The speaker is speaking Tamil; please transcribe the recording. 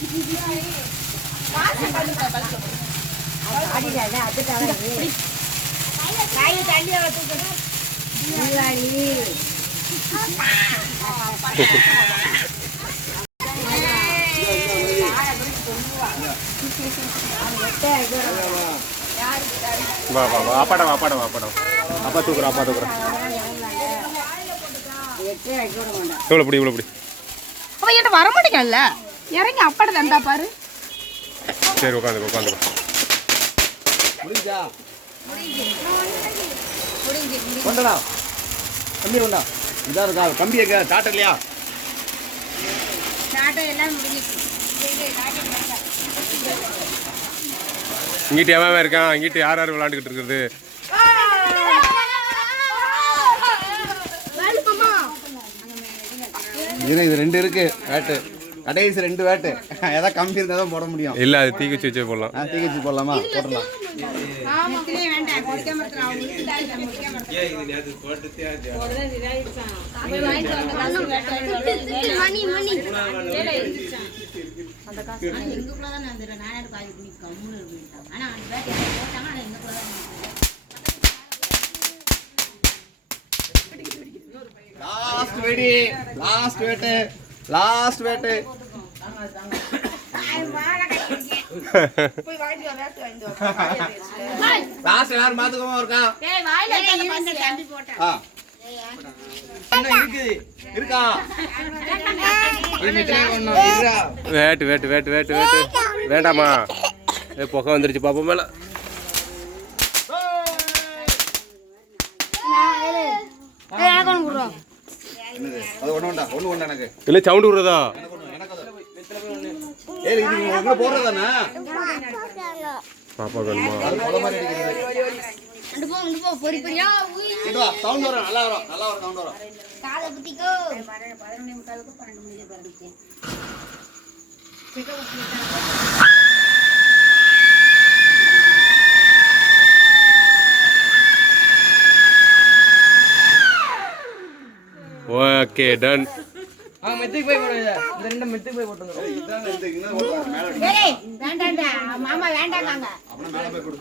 வா வா வா அப்பாடா அப்பாடா அப்பாடா அப்பா தூக்குறோம் அப்பா தூக்குறோம். இவ்வளோ பிடி இவ்வளோ பிடி. அவன் என்கிட்ட வர மாட்டேங்கல்ல, இறங்கி அப்பாட தந்தா பாரு. சரி உட்காந்து உட்காந்து. கொண்டடா கம்பி கொண்டா. இதாக இருக்கா கம்பி எங்க டாட்டா இல்லையா? இங்கிட்டு எவன் இருக்கான்? இங்கிட்டு யார் யார் விளையாண்டுக்கிட்டு இருக்கிறது? இது 2 இருக்கு வேட்டு. கடைசி 2 வேட்டு. ஏதாவது கம்பி இருந்தால் தான் போட முடியும். இல்லை அது தீக்குச்சி வச்சு போடலாம். தீக்குச்சி போடலாமா? போடலாம். லாஸ்ட் வெடி, லாஸ்ட் வேட்டு, லாஸ்ட் வேட்டு. லாஸ்ட் யார் மாத்துக்கமா இருக்கா? இருக்கா? வேட்டு வேட்டு வேட்டு வேட்டு வேட்டு வேண்டாமா? புகை வந்துருச்சு பாப்பா மேல. அது ஒண்ணு ஒண்ணு எனக்கு இல்ல சவுண்ட் விடுறதா? போடுறதானே பாப்பா வேணுமா? சவுண்ட் வரும். நல்லா வரும். நல்லா வரும். சவுண்ட் வரும். Okay done. மெத்துக்கு போய் போடுங்க. இந்த 2 மெத்துக்கு போய் போட்டுங்க. இதாங்க இந்த மேல வேண்டாம்டா மாமா வேண்டாம்ங்க. அப்படியே மேல போய் கொடு.